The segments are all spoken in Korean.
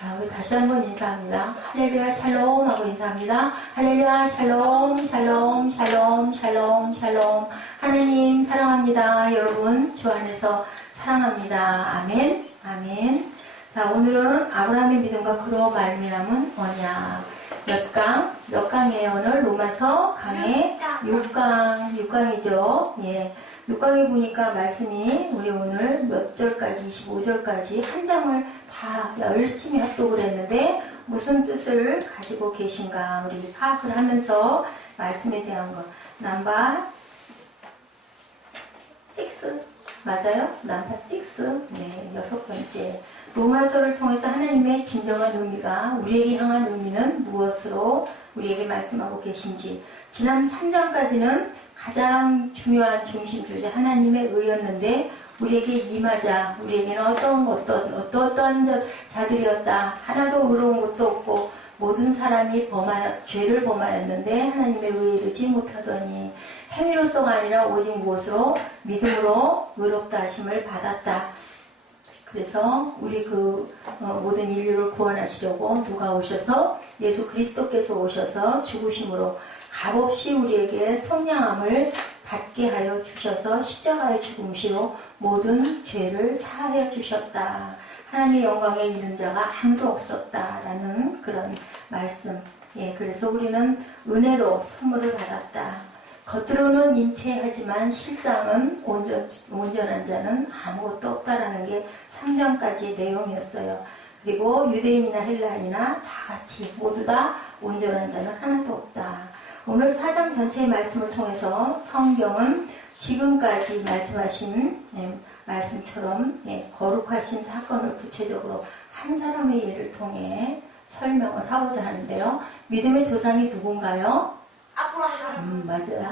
자, 우리 다시 한번 인사합니다. 할렐루야 샬롬 하고 인사합니다. 할렐루야 샬롬 샬롬 샬롬 샬롬 샬롬. 하느님 사랑합니다. 여러분 주 안에서 사랑합니다. 아멘 아멘. 자, 오늘은 아브라함의 믿음과 그로 말미암은 언약 몇 강이에요? 오늘 로마서 강의 6강이죠. 예. 6강에 보니까 말씀이 우리 오늘 몇 절까지 25절까지 한 장을 다 열심히 합독을 했는데 무슨 뜻을 가지고 계신가 우리 파악을 하면서 말씀에 대한 것 넘버 6 맞아요? 넘버 6 네, 6번째 로마서를 통해서 하나님의 진정한 의미가 우리에게 향한 의미는 무엇으로 우리에게 말씀하고 계신지 지난 3장까지는 가장 중요한 중심 주제 하나님의 의였는데 우리에게 임하자 우리에게는 어떠한 자들이었다 하나도 의로운 것도 없고 모든 사람이 죄를 범하였는데 하나님의 의에 이르지 못하더니 행위로서가 아니라 오직 무엇으로 믿음으로 의롭다 하심을 받았다. 그래서 우리 모든 인류를 구원하시려고 누가 오셔서 예수 그리스도께서 오셔서 죽으심으로 값없이 우리에게 속량함을 받게 하여 주셔서 십자가의 죽음시로 모든 죄를 사하여 주셨다. 하나님의 영광에 이른 자가 아무도 없었다라는 그런 말씀. 예, 그래서 우리는 은혜로 선물을 받았다. 겉으로는 인체하지만 실상은 온전한 자는 아무것도 없다라는 게 3장까지의 내용이었어요. 그리고 유대인이나 헬라인이나 다 같이 모두 다 온전한 자는 하나도 없다. 오늘 4장 전체의 말씀을 통해서 성경은 지금까지 말씀하신 말씀처럼 거룩하신 사건을 구체적으로 한 사람의 예를 통해 설명을 하고자 하는데요. 믿음의 조상이 누군가요? 아브라함. 맞아요.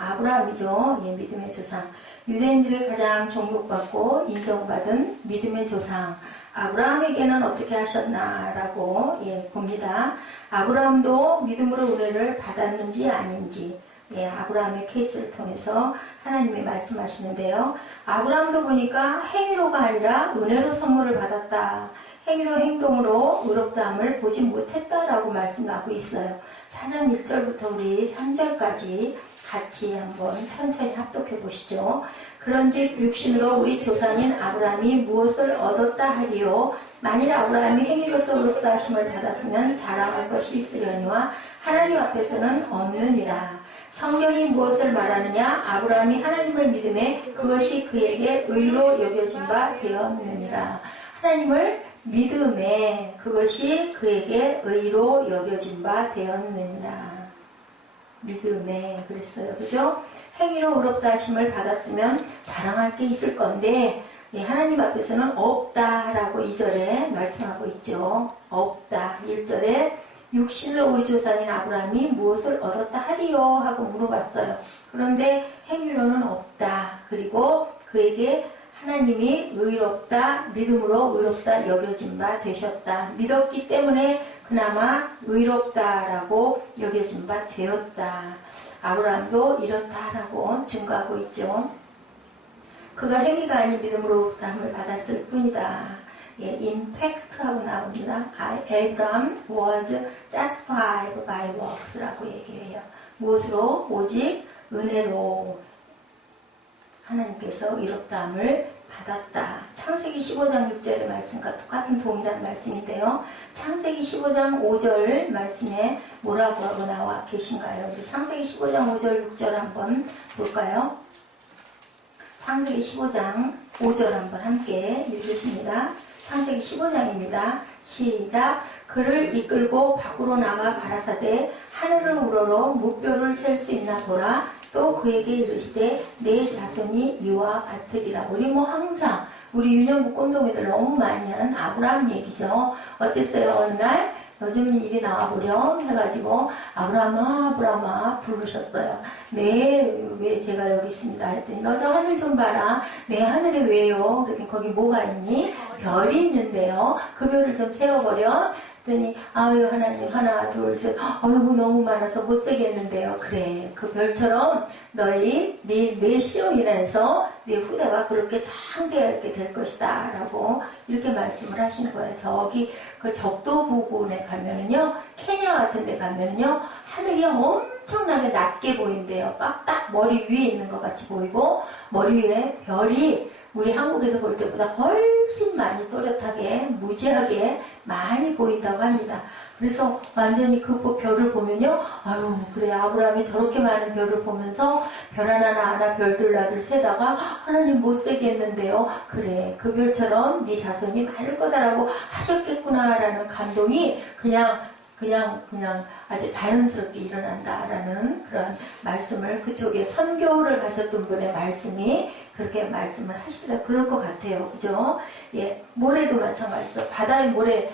아브라함이죠. 예, 믿음의 조상. 유대인들이 가장 존경받고 인정받은 믿음의 조상. 아브라함에게는 어떻게 하셨나라고 봅니다. 아브라함도 믿음으로 은혜를 받았는지 아닌지 아브라함의 케이스를 통해서 하나님이 말씀하시는데요. 아브라함도 보니까 행위로가 아니라 은혜로 선물을 받았다. 행위로 행동으로 의롭다함을 보지 못했다라고 말씀하고 있어요. 4장 1절부터 우리 3절까지 같이 한번 천천히 합독해 보시죠. 그런즉 육신으로 우리 조상인 아브라함이 무엇을 얻었다 하리요. 만일 아브라함이 행위로서 의롭다 하심을 받았으면 자랑할 것이 있으려니와 하나님 앞에서는 없느니라. 성경이 무엇을 말하느냐? 아브라함이 하나님을 믿음에 그것이 그에게 의로 여겨진 바 되었느니라. 하나님을 믿음에 그것이 그에게 의로 여겨진 바 되었느니라. 믿음에 그랬어요. 그죠? 행위로 의롭다 하심을 받았으면 자랑할 게 있을 건데 하나님 앞에서는 없다라고 2절에 말씀하고 있죠. 없다. 1절에 육신으로 우리 조상인 아브라함이 무엇을 얻었다 하리요? 하고 물어봤어요. 그런데 행위로는 없다. 그리고 그에게 하나님이 의롭다, 믿음으로 의롭다 여겨진 바 되셨다. 믿었기 때문에 그나마 의롭다라고 여겨진 바 되었다. 아브라함도 이렇다라고 증거하고 있죠. 그가 행위가 아닌 믿음으로 의롭다함을 받았을 뿐이다. in fact 하고 나옵니다. Abraham was justified by works라고 얘기해요. 무엇으로? 오직 은혜로 하나님께서 의롭다함을 받았다. 창세기 15장 6절의 말씀과 똑같은 동일한 말씀인데요. 창세기 15장 5절 말씀에 뭐라고 하고 나와 계신가요? 우리 창세기 15장 5절 6절 한번 볼까요? 창세기 15장 5절 한번 함께 읽으십니다. 창세기 15장입니다. 시작. 그를 이끌고 밖으로 나와 가라사대 하늘을 우러러 무뼈를 셀 수 있나 보라. 또 그에게 이르시되 내 자손이 이와 같으리라. 우리 항상 우리 유년부 꼼동이들 너무 많이 하는 아브라함 얘기죠. 어땠어요? 어느 날 요즘 일이 나와보렴 해가지고 아브라함아 부르셨어요. 네, 왜 제가 여기 있습니다 했더니 너 저 하늘 좀 봐라. 네, 하늘에 왜요? 그랬더니 거기 뭐가 있니? 별이 있는데요. 그 별을 좀 세워버려. 그랬더니 아유 하나님 하나 둘 셋 어이구 너무 많아서 못 세겠는데요. 그래 그 별처럼 너희 내 씨로 인해서 네 후대가 그렇게 창대하게 될 것이다 라고 이렇게 말씀을 하시는 거예요. 저기 그 적도 부근에 가면은요, 케냐 같은 데 가면은요, 하늘이 엄청나게 낮게 보인대요. 딱 머리 위에 있는 것 같이 보이고 머리 위에 별이 우리 한국에서 볼 때보다 훨씬 많이 또렷하게 무지하게 많이 보인다고 합니다. 그래서 완전히 그 별을 보면요, 아유 그래 아브라함이 저렇게 많은 별을 보면서 별 하나 별들 세다가 하나님 못 세겠는데요. 그래 그 별처럼 네 자손이 많을 거다라고 하셨겠구나라는 감동이 그냥 아주 자연스럽게 일어난다라는 그런 말씀을 그쪽에 선교를 가셨던 분의 말씀이 그렇게 말씀을 하시더라고요. 그럴 것 같아요. 그죠? 예, 모래도 마찬가지죠. 바다의 모래,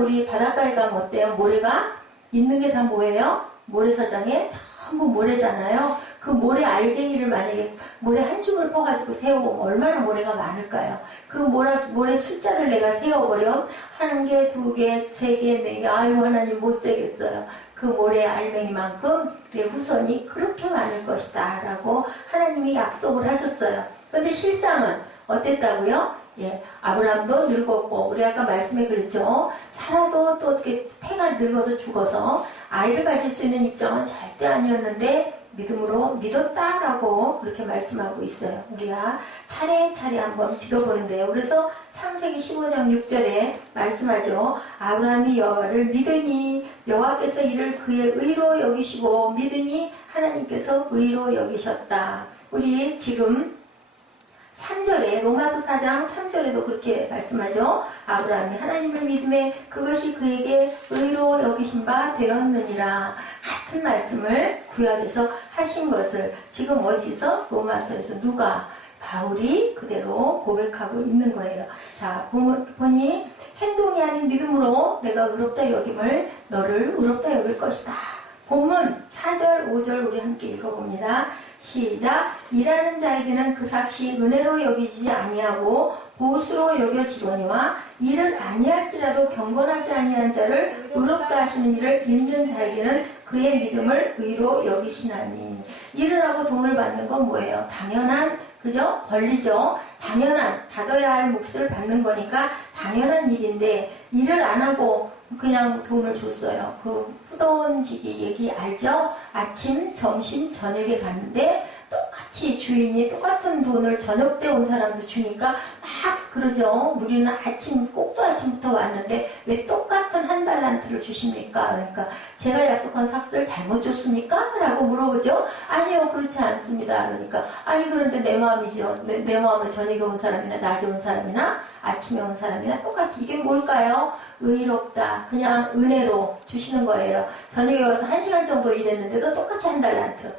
우리 바닷가에 가면 어때요? 모래가 있는 게 다 뭐예요? 모래사장에 전부 모래잖아요. 그 모래 알갱이를 만약에 모래 한 줌을 퍼가지고 세워보면 얼마나 모래가 많을까요? 그 모래 숫자를 내가 세워버려 한 개, 두 개, 세 개, 네 개, 아유 하나님 못 세겠어요. 그 모래 알맹이만큼 내 후손이 그렇게 많을 것이다 라고 하나님이 약속을 하셨어요. 그런데 실상은 어땠다고요? 예, 아브라함도 늙었고 우리 아까 말씀에 그랬죠. 사라도 또 어떻게 태가 늙어서 죽어서 아이를 가질 수 있는 입장은 절대 아니었는데 믿음으로 믿었다라고 그렇게 말씀하고 있어요. 우리가 차례차례 한번 뒤져보는데요. 그래서 창세기 15장 6절에 말씀하죠. 아브라함이 여호와를 믿으니 여호와께서 이를 그의 의로 여기시고 믿으니 하나님께서 의로 여기셨다. 우리 지금 3절에 로마서 4장 3절에도 그렇게 말씀하죠. 아브라함이 하나님을 믿음에 그것이 그에게 의로 여기신 바 되었느니라. 같은 말씀을 구약에서 하신 것을 지금 어디서 로마서에서 누가 바울이 그대로 고백하고 있는 거예요. 자 보니 행동이 아닌 믿음으로 내가 의롭다 여김을 너를 의롭다 여길 것이다. 본문 4절 5절 우리 함께 읽어봅니다. 시작. 일하는 자에게는 그 삭시 은혜로 여기지 아니하고 보수로 여겨지거니와 일을 아니할지라도 경건하지 아니한 자를 의롭다 하시는 일을 믿는 자에게는 그의 믿음을 의로 여기시나니. 일을 하고 돈을 받는 건 뭐예요? 당연한 그죠? 권리죠. 당연한 받아야 할 몫을 받는 거니까 당연한 일인데 일을 안 하고 그냥 돈을 줬어요. 그 후돈지기 얘기 알죠? 아침, 점심, 저녁에 갔는데 똑같이 주인이 똑같은 돈을 저녁 때 온 사람도 주니까 막 그러죠. 우리는 꼭두 아침부터 왔는데 왜 똑같은 한 달란트를 주십니까? 그러니까 제가 약속한 삭스를 잘못 줬습니까? 라고 물어보죠. 아니요 그렇지 않습니다. 그러니까 아니 그런데 내 마음이죠. 내 마음은 저녁에 온 사람이나 낮에 온 사람이나 아침에 온 사람이나 똑같이 이게 뭘까요? 의롭다. 그냥 은혜로 주시는 거예요. 저녁에 와서 1시간 정도 일했는데도 똑같이 한 달란트.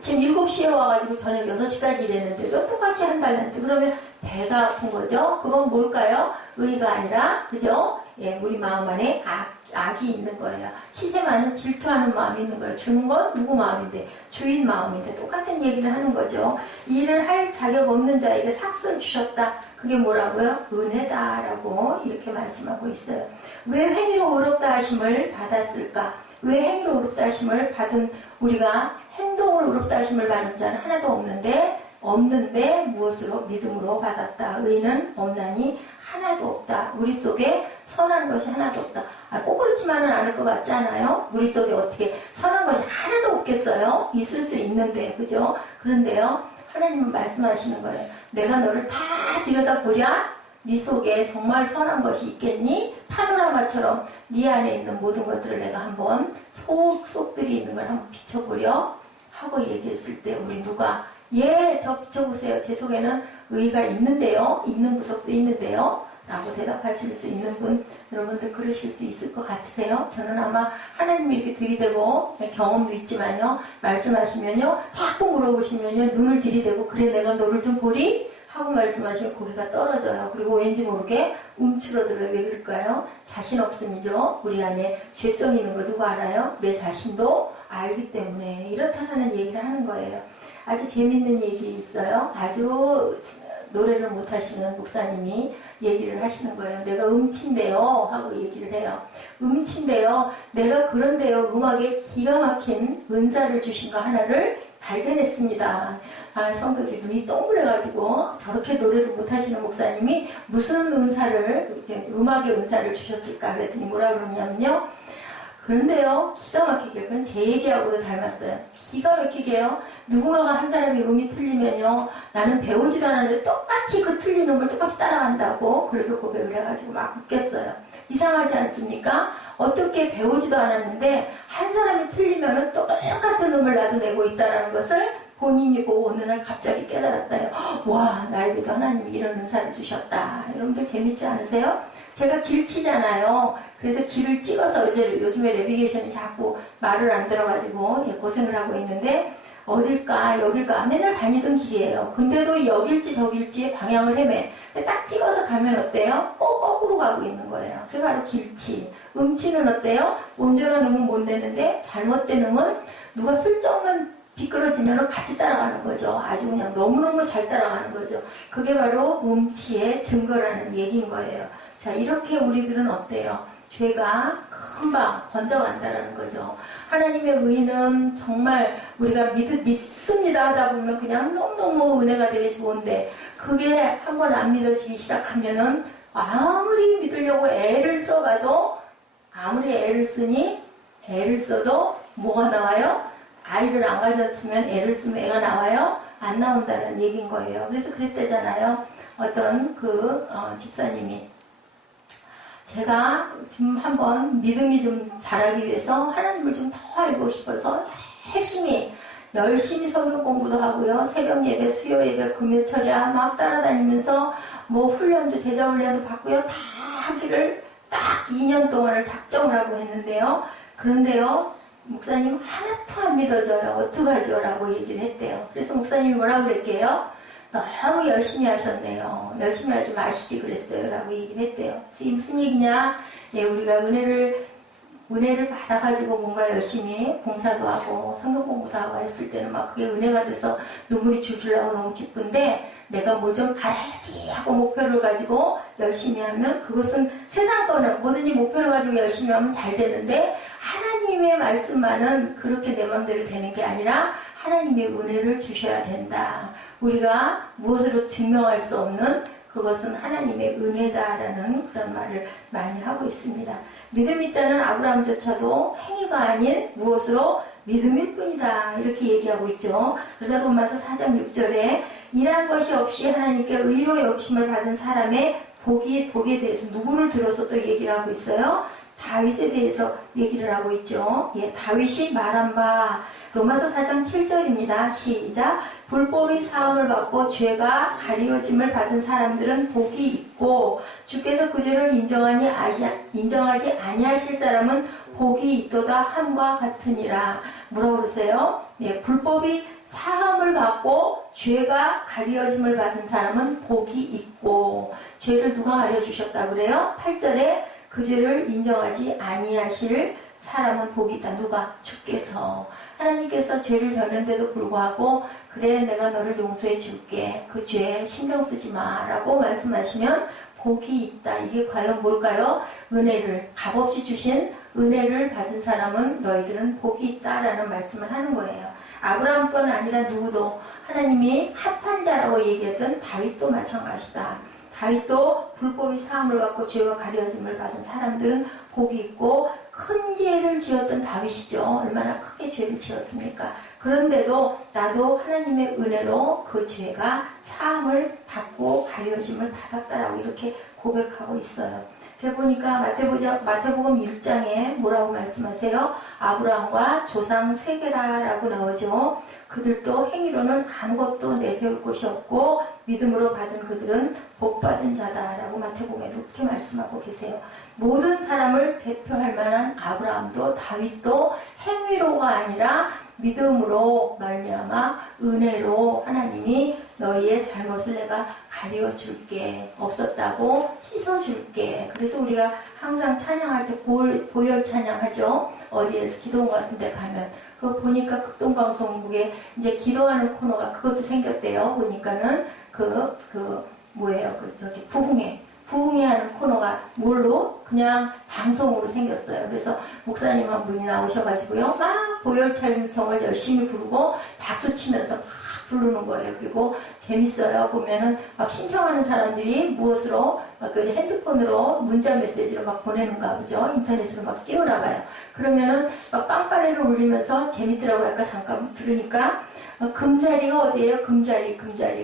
지금 7시에 와가지고 저녁 6시까지 일했는데도 똑같이 한 달란트. 그러면 배가 아픈 거죠? 그건 뭘까요? 의가 아니라, 그죠? 예, 우리 마음 안에 악이 있는 거예요. 시세만은 질투하는 마음이 있는 거예요. 주는 건 누구 마음인데? 주인 마음인데. 똑같은 얘기를 하는 거죠. 일을 할 자격 없는 자에게 삭스를 주셨다. 그게 뭐라고요? 은혜다라고 이렇게 말씀하고 있어요. 왜 행위로 의롭다 하심을 받았을까? 왜 행위로 의롭다 하심을 받은 우리가 행동으로 의롭다 하심을 받은 자는 하나도 없는데 무엇으로? 믿음으로 받았다. 의는 없나니 하나도 없다. 우리 속에 선한 것이 하나도 없다. 꼭 그렇지만은 않을 것 같지 않아요? 우리 속에 어떻게 선한 것이 하나도 없겠어요? 있을 수 있는데, 그죠? 그런데요, 하나님은 말씀하시는 거예요. 내가 너를 다 들여다보랴? 네 속에 정말 선한 것이 있겠니? 파노라마처럼 네 안에 있는 모든 것들을 내가 한번 속들이 있는 걸 한번 비춰보려 하고 얘기했을 때 우리 누가 저 비춰보세요. 제 속에는 의가 있는데요. 있는 구석도 있는데요. 라고 대답하실 수 있는 분 여러분들 그러실 수 있을 것 같으세요? 저는 아마 하나님이 이렇게 들이대고 경험도 있지만요. 말씀하시면요. 자꾸 물어보시면요. 눈을 들이대고 그래 내가 너를 좀 보리? 하고 말씀하시면 고개가 떨어져요. 그리고 왠지 모르게 움츠러들어요. 왜 그럴까요? 자신 없음이죠. 우리 안에 죄성이 있는 걸 누가 알아요? 내 자신도 알기 때문에 이렇다는 얘기를 하는 거예요. 아주 재밌는 얘기 있어요. 아주 노래를 못하시는 목사님이 얘기를 하시는 거예요. 내가 음치인데요 하고 얘기를 해요. 음치인데요. 내가 그런데요 음악에 기가 막힌 은사를 주신 거 하나를 발견했습니다. 아, 성도들이 눈이 동그래가지고 저렇게 노래를 못하시는 목사님이 무슨 은사를, 음악의 은사를 주셨을까 그랬더니 뭐라 그러냐면요. 그런데요, 기가 막히게, 그건 제 얘기하고도 닮았어요. 기가 막히게요. 누군가가 한 사람이 음이 틀리면요, 나는 배우지도 않았는데 똑같이 그 틀린 음을 똑같이 따라간다고 그렇게 고백을 해가지고 막 웃겼어요. 이상하지 않습니까? 어떻게 배우지도 않았는데 한 사람이 틀리면은 똑같은 음을 나도 내고 있다는 것을 본인이 보고 어느 날 갑자기 깨달았다요. 와, 나에게도 하나님이 이런 은사를 주셨다. 여러분들 재밌지 않으세요? 제가 길치잖아요. 그래서 길을 찍어서 요즘에 내비게이션이 자꾸 말을 안 들어가지고 고생을 하고 있는데 어딜까 여길까 맨날 다니던 길이에요. 근데도 여길지 저길지 방향을 헤매. 딱 찍어서 가면 어때요? 꼭 거꾸로 가고 있는 거예요. 그게 바로 길치. 음치는 어때요? 온전한 음은 못 내는데 잘못된 음은 누가 슬쩍만 미끄러지면 같이 따라가는 거죠. 아주 그냥 너무너무 잘 따라가는 거죠. 그게 바로 음치의 증거라는 얘기인 거예요. 자, 이렇게 우리들은 어때요? 죄가 금방 번져간다라는 거죠. 하나님의 의는 정말 우리가 믿습니다 하다 보면 그냥 너무너무 은혜가 되게 좋은데 그게 한번 안 믿어지기 시작하면은 아무리 믿으려고 애를 써봐도 아무리 애를 써도 뭐가 나와요? 아이를 안 가졌으면 애를 쓰면 애가 나와요? 안 나온다는 얘기인 거예요. 그래서 그랬대잖아요. 어떤 집사님이 제가 지금 한번 믿음이 좀 자라기 위해서 하나님을 좀 더 알고 싶어서 열심히 성경 공부도 하고요. 새벽 예배, 수요 예배, 금요 철야 막 따라다니면서 뭐 훈련도 제자 훈련도 받고요. 다 하기를 딱 2년 동안을 작정을 하고 했는데요. 그런데요. 목사님 하나도 안 믿어져요. 어떡하죠? 라고 얘기를 했대요. 그래서 목사님이 뭐라고 그랬게요? 너무 열심히 하셨네요. 열심히 하지 마시지 그랬어요. 라고 얘기를 했대요. 그래서 무슨 얘기냐? 예, 우리가 은혜를 받아가지고 뭔가 열심히 봉사도 하고 성경 공부도 하고 했을 때는 막 그게 은혜가 돼서 눈물이 줄줄 나고 너무 기쁜데 내가 뭘 좀 알아야지 하고 목표를 가지고 열심히 하면 그것은 세상 거는 뭐든지 목표를 가지고 열심히 하면 잘 되는데 하나님의 말씀만은 그렇게 내 맘대로 되는 게 아니라 하나님의 은혜를 주셔야 된다. 우리가 무엇으로 증명할 수 없는 그것은 하나님의 은혜다라는 그런 말을 많이 하고 있습니다. 믿음이 있다는 아브라함조차도 행위가 아닌 무엇으로? 믿음일 뿐이다. 이렇게 얘기하고 있죠. 그래서 로마서 4장 6절에 일한 것이 없이 하나님께 의로 여기심을 받은 사람의 복에 대해서 누구를 들어서 또 얘기를 하고 있어요? 다윗에 대해서 얘기를 하고 있죠. 예, 다윗이 말한 바 로마서 4장 7절입니다. 시작. 불법의 사함을 받고 죄가 가리워짐을 받은 사람들은 복이 있고 주께서 그 죄를 인정하지 아니하실 사람은 복이 있도다 함과 같으니라. 뭐라고 그러세요? 예, 불법이 사함을 받고 죄가 가리워짐을 받은 사람은 복이 있고 죄를 누가 가려주셨다 그래요? 8절에 그 죄를 인정하지 아니하실 사람은 복이 있다. 누가? 주께서. 하나님께서 죄를 졌는데도 불구하고 그래 내가 너를 용서해 줄게. 그 죄에 신경 쓰지 마 라고 말씀하시면 복이 있다. 이게 과연 뭘까요? 은혜를 값없이 주신 은혜를 받은 사람은 너희들은 복이 있다라는 말씀을 하는 거예요. 아브라함뿐 아니라 누구도 하나님이 합한 자라고 얘기했던 다윗도 마찬가지다. 다윗도 불법이 사함을 받고 죄와 가려짐을 받은 사람들은 복이 있고 큰 죄를 지었던 다윗이죠. 얼마나 크게 죄를 지었습니까? 그런데도 나도 하나님의 은혜로 그 죄가 사함을 받고 가려짐을 받았다라고 이렇게 고백하고 있어요. 그래 보니까 마태복음 1장에 뭐라고 말씀하세요? 아브라함과 조상 세계라라고 나오죠. 그들도 행위로는 아무것도 내세울 곳이 없고 믿음으로 받은 그들은 복받은 자다라고 마태복음에도 그렇게 말씀하고 계세요. 모든 사람을 대표할 만한 아브라함도 다윗도 행위로가 아니라 믿음으로 말미암아 은혜로 하나님이 너희의 잘못을 내가 가려줄게, 없었다고 씻어줄게. 그래서 우리가 항상 찬양할 때 보혈 찬양하죠. 어디에서 기도원 같은 데 가면 그거 보니까 극동방송국에 이제 기도하는 코너가 그것도 생겼대요. 보니까는 뭐예요? 부흥회하는 코너가 뭘로? 그냥 방송으로 생겼어요. 그래서 목사님 한 분이 나오셔가지고요. 막 보혈 찬송을 열심히 부르고 박수 치면서 막 부르는 거예요. 그리고 재밌어요. 보면은 막 신청하는 사람들이 무엇으로 막 그 핸드폰으로 문자 메시지로 막 보내는가 보죠. 인터넷으로 막 띄워나가요. 그러면은 막 빵빠레를 울리면서 재밌더라고요. 아까 잠깐 들으니까. 금자리가 어디예요? 금자리.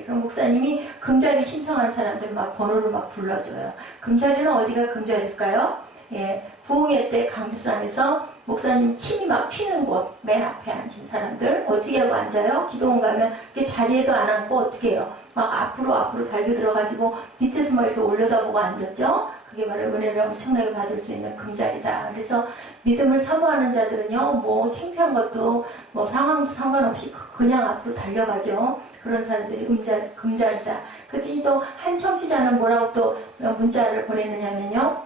그럼 목사님이 금자리 신청한 사람들 막 번호를 막 불러줘요. 금자리는 어디가 금자리일까요? 예, 부흥회 때 강대상에서 목사님 침이 막 튀는 곳, 맨 앞에 앉은 사람들 어떻게 하고 앉아요? 기도원 가면 자리에도 안 앉고 어떻게 해요? 막 앞으로 달려 들어가지고 밑에서 막 이렇게 올려다보고 앉았죠? 그게 바로 은혜를 엄청나게 받을 수 있는 금자리다. 그래서 믿음을 사모하는 자들은요, 뭐 창피한 것도 뭐 상황 상관없이 그냥 앞으로 달려가죠. 그런 사람들이 금자리다. 그랬더니 또 한 청취자는 뭐라고 또 문자를 보냈느냐면요.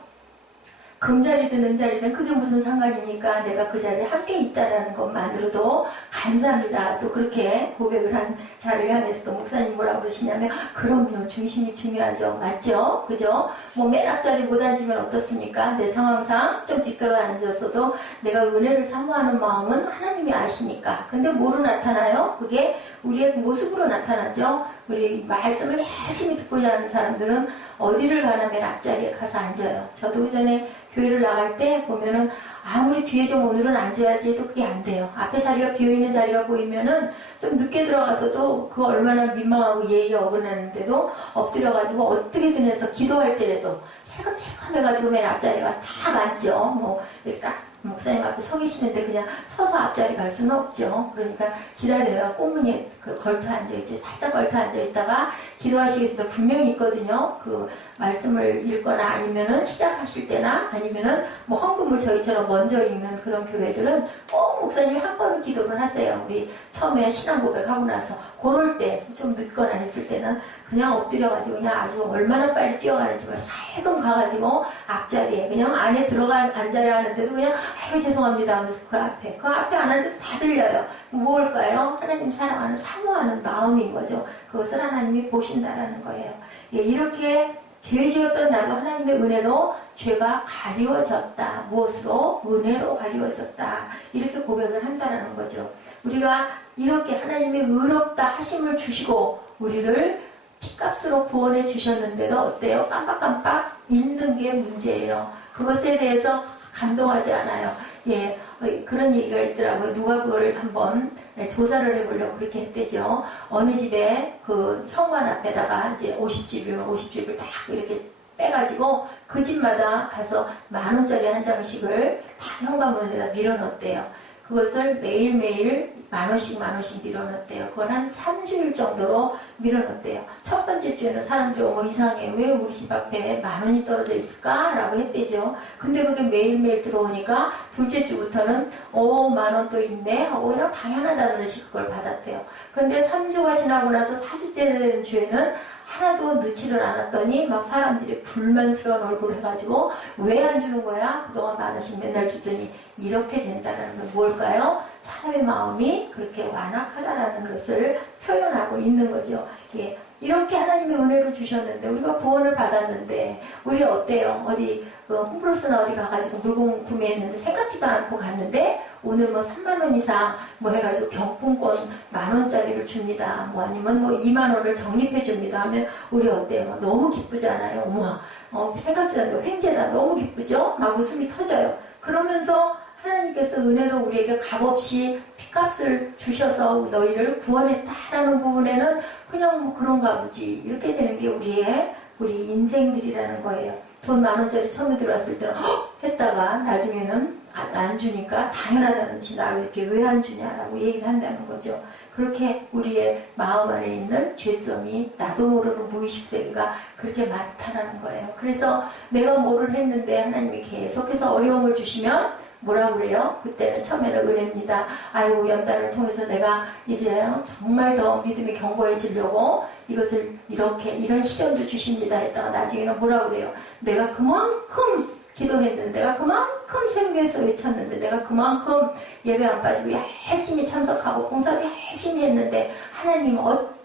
금자리든 은자리든 그게 무슨 상관입니까? 내가 그 자리에 함께 있다라는 것만으로도 감사합니다. 또 그렇게 고백을 한 자를 향해서 또 목사님 뭐라고 그러시냐면 그럼요. 중심이 중요하죠. 맞죠? 그죠? 뭐 맨 앞자리 못 앉으면 어떻습니까? 내 상황상 좀 뒤떨어 앉았어도 내가 은혜를 사모하는 마음은 하나님이 아시니까. 근데 뭐로 나타나요? 그게 우리의 모습으로 나타나죠. 우리 말씀을 열심히 듣고자 하는 사람들은 어디를 가나 맨 앞자리에 가서 앉아요. 저도 그전에 교회를 나갈 때 보면은 아무리 뒤에 좀 오늘은 앉아야지 해도 그게 안 돼요. 앞에 자리가 비어있는 자리가 보이면은 좀 늦게 들어가서도 그거 얼마나 민망하고 예의에 어긋나는데도 엎드려가지고 어떻게든 해서 기도할 때라도 새긋새긋해가지고 맨 앞자리에 가서 다 앉죠. 뭐 이렇게 딱 목사님 앞에 서 계시는데 그냥 서서 앞자리 갈 수는 없죠. 그러니까 기다려요. 꽃무늬에 걸터 앉아있지. 살짝 걸터 앉아있다가 기도하시겠습니다. 분명히 있거든요. 그 말씀을 읽거나 아니면은 시작하실 때나 아니면은 뭐 헌금을 저희처럼 먼저 읽는 그런 교회들은 꼭 목사님이 한 번은 기도를 하세요. 우리 처음에 신앙 고백하고 나서 그럴 때 좀 늦거나 했을 때는 그냥 엎드려가지고 그냥 아주 얼마나 빨리 뛰어가는지 살금 가가지고 앞자리에 그냥 안에 들어가 앉아야 하는데도 그냥 아유 죄송합니다 하면서 그 앞에 안 앉아도 다 들려요. 뭘까요? 하나님 사랑하는 사모하는 마음인 거죠. 그것을 하나님이 보신다라는 거예요. 예, 이렇게 죄 지었던 나도 하나님의 은혜로 죄가 가리워졌다. 무엇으로? 은혜로 가리워졌다. 이렇게 고백을 한다라는 거죠. 우리가 이렇게 하나님의 의롭다 하심을 주시고 우리를 피값으로 구원해 주셨는데도 어때요? 깜빡깜빡 잊는 게 문제예요. 그것에 대해서 감동하지 않아요. 예, 그런 얘기가 있더라고요. 누가 그걸 한번 조사를 해보려고 그렇게 했대죠. 어느 집에 그 현관 앞에다가 이제 50집을 딱 이렇게 빼가지고 그 집마다 가서 10,000원짜리 한 장씩을 다 현관문에다 밀어넣었대요. 그것을 매일매일 10,000원씩 밀어넣었대요. 그걸 한 3주일 정도로 밀어넣었대요. 첫 번째 주에는 사람들이 어머 이상해. 왜 우리 집 앞에 10,000원이 떨어져 있을까? 라고 했대죠. 근데 그게 매일매일 들어오니까 둘째 주부터는 10,000원 또 있네 하고 그냥 당연하다는 듯이 그걸 받았대요. 근데 3주가 지나고 나서 4주째 되는 주에는 하나도 넣지를 않았더니 막 사람들이 불만스러운 얼굴 해가지고 왜 안 주는 거야? 그동안 10,000원씩 맨날 주더니 이렇게 된다는 건 뭘까요? 사람의 마음이 그렇게 완악하다라는 것을 표현하고 있는 거죠. 예. 이렇게 하나님의 은혜로 주셨는데 우리가 구원을 받았는데 우리 어때요? 어디 홈플러스나 어디 가가지고 물건 구매했는데 생각지도 않고 갔는데 오늘 뭐 3만원 이상 뭐 해가지고 경품권 10,000원짜리를 줍니다. 뭐 아니면 뭐 20,000원을 적립해 줍니다 하면 우리 어때요? 너무 기쁘잖아요. 어머 생각지도 않고 횡재다. 너무 기쁘죠? 막 웃음이 터져요. 그러면서 하나님께서 은혜로 우리에게 값없이 피값을 주셔서 너희를 구원했다라는 부분에는 그냥 뭐 그런가 보지 이렇게 되는 게 우리 인생들이라는 거예요. 돈 10,000원짜리 처음에 들어왔을 때는 했다가 나중에는 안 주니까 당연하다는지 나를 이렇게 왜 안 주냐라고 얘기를 한다는 거죠. 그렇게 우리의 마음 안에 있는 죄성이 나도 모르는 무의식 세계가 그렇게 많다라는 거예요. 그래서 내가 뭐를 했는데 하나님이 계속해서 어려움을 주시면 뭐라 그래요? 그때는 처음에는 은혜입니다. 아이고 연단을 통해서 내가 이제 정말 더 믿음이 견고해지려고 이것을 이런 시련도 주십니다 했다가 나중에는 뭐라 그래요? 내가 그만큼 기도했는데 내가 그만큼 생교에서 외쳤는데 내가 그만큼 예배 안 빠지고 열심히 참석하고 봉사도 열심히 했는데 하나님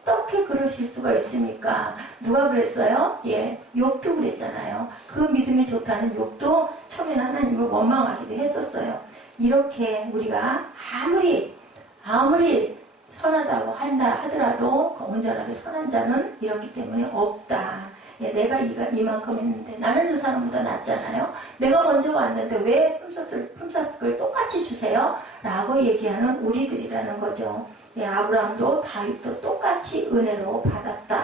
어떻게 그러실 수가 있습니까? 누가 그랬어요? 예, 욥도 그랬잖아요. 그 믿음이 좋다는 욥도 처음에는 하나님을 원망하기도 했었어요. 이렇게 우리가 아무리 선하다고 한다 하더라도 온전하게 선한 자는 이렇기 때문에 없다. 예, 내가 이만큼 했는데 나는 저 사람보다 낫잖아요. 내가 먼저 왔는데 왜 품삯을 똑같이 주세요? 라고 얘기하는 우리들이라는 거죠. 예, 아브라함도 다윗도 똑같이 은혜로 받았다.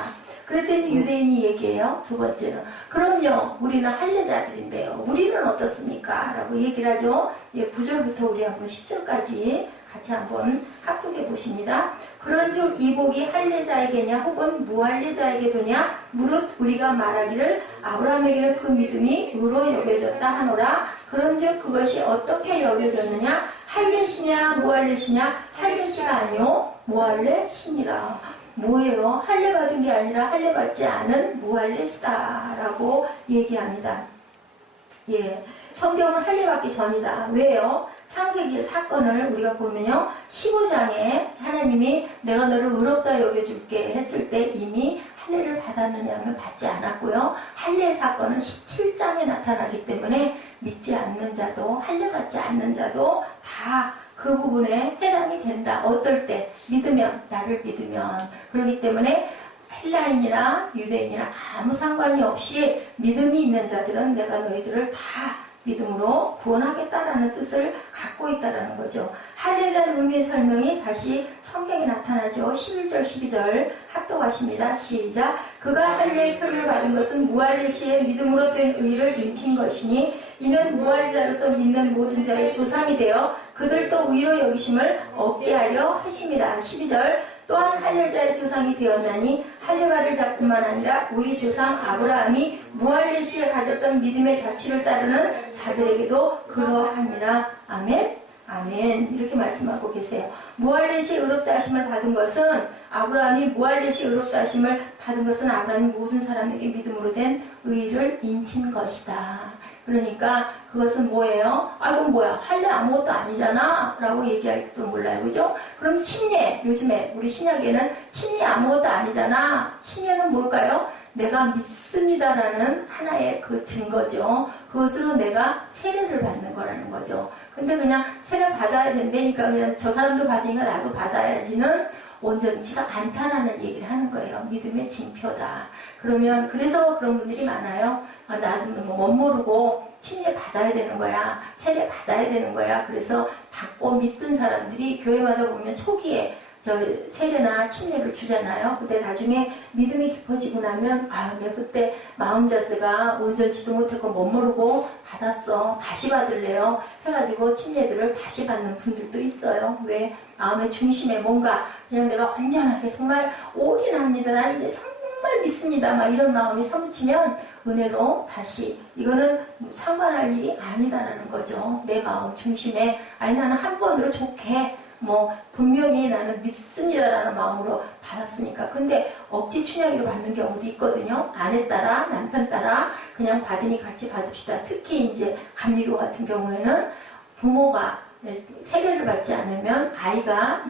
그랬더니 유대인이 얘기해요. 두 번째는 그럼요, 우리는 할례자들인데요. 우리는 어떻습니까? 라고 얘기를 하죠. 예, 9절부터 우리 한번 10절까지 같이 한번 합독해 보십니다. 그런즉 이복이 할례자에게냐 혹은 무할례자에게 도냐 무릇 우리가 말하기를 아브라함에게는 그 믿음이 의로 여겨졌다 하노라. 그런즉 그것이 어떻게 여겨졌느냐? 할례시냐 무할례시냐? 할례시가 아니요 무할례시니라. 뭐예요? 할례 받은 게 아니라 할례 받지 않은 무할례시다라고 얘기합니다. 예, 성경은 할례 받기 전이다. 왜요? 창세기의 사건을 우리가 보면요, 15장에 하나님이 내가 너를 의롭다 여겨줄게 했을 때 이미 할례를 받았느냐면 받지 않았고요. 할례 사건은 17장에 나타나기 때문에 믿지 않는 자도 할례 받지 않는 자도 다 그 부분에 해당이 된다. 어떨 때? 믿으면, 나를 믿으면. 그렇기 때문에 헬라인이나 유대인이나 아무 상관이 없이 믿음이 있는 자들은 내가 너희들을 다 믿음으로 구원하겠다라는 뜻을 갖고 있다라는 거죠. 할례에 대한 의미의 설명이 다시 성경에 나타나죠. 11절 12절 합독하십니다. 시작. 그가 할례의 표를 받은 것은 무할례시에 믿음으로 된 의를 인친 것이니 이는 무할례자로서 믿는 모든 자의 조상이 되어 그들도 의로 여기심을 얻게 하려 하심이라. 12절 또한 할례자의 조상이 되었나니 할례받을 자뿐만 아니라 우리 조상 아브라함이 무할례시에 가졌던 믿음의 자취를 따르는 자들에게도 그러하니라. 아멘. 아멘. 이렇게 말씀하고 계세요. 무할례시에 의롭다 하심을 받은 것은 아브라함이 무할례시에 의롭다 하심을 받은 것은 아브라함이 모든 사람에게 믿음으로 된 의를 인친 것이다. 그러니까 그것은 뭐예요? 아이고 뭐야, 할례 아무것도 아니잖아 라고 얘기할지도 몰라요. 그죠? 그럼 침례, 요즘에 우리 신약에는 침례 아무것도 아니잖아. 침례는 뭘까요? 내가 믿습니다라는 하나의 그 증거죠. 그것으로 내가 세례를 받는 거라는 거죠. 근데 그냥 세례 받아야 된다니까 그냥 저 사람도 받으니까 나도 받아야지는 온전치가 않다라는 얘기를 하는 거예요. 믿음의 징표다. 그러면 그래서 그런 분들이 많아요. 아, 나도 못 모르고 침례 받아야 되는 거야. 세례 받아야 되는 거야. 그래서 받고 믿던 사람들이 교회마다 보면 초기에 세례나 침례를 주잖아요. 근데 나중에 믿음이 깊어지고 나면 내가 그때 마음 자세가 온전치도 못했고 못 모르고 받았어. 다시 받을래요. 해가지고 침례들을 다시 받는 분들도 있어요. 왜? 마음의 중심에 뭔가 그냥 내가 완전하게 정말 올인합니다. 나는 이제 정말 믿습니다. 막 이런 마음이 사무치면 은혜로 다시 이거는 상관할 일이 아니다라는 거죠. 내 마음 중심에 나는 한 번으로 좋게 분명히 나는 믿습니다라는 마음으로 받았으니까. 근데 억지 춘향이로 받는 경우도 있거든요. 아내 따라 남편 따라 그냥 받으니 같이 받읍시다. 특히 이제 감리교 같은 경우에는 부모가 세례를 받지 않으면 아이가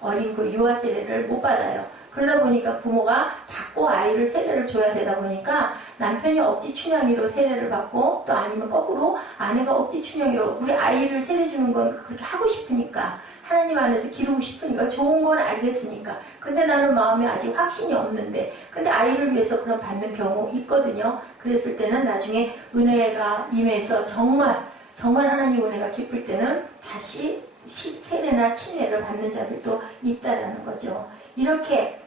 어린 유아 세례를 못 받아요. 그러다 보니까 부모가 받고 아이를 세례를 줘야 되다 보니까 남편이 억지 춘향이로 세례를 받고 또 아니면 거꾸로 아내가 억지 춘향이로 우리 아이를 세례 주는 건 그렇게 하고 싶으니까 하나님 안에서 기르고 싶으니까 좋은 건 알겠으니까. 근데 나는 마음에 아직 확신이 없는데 근데 아이를 위해서 그런 받는 경우 있거든요. 그랬을 때는 나중에 은혜가 임해서 정말 하나님 은혜가 깊을 때는 다시 세례나 침례를 받는 자들도 있다라는 거죠. 이렇게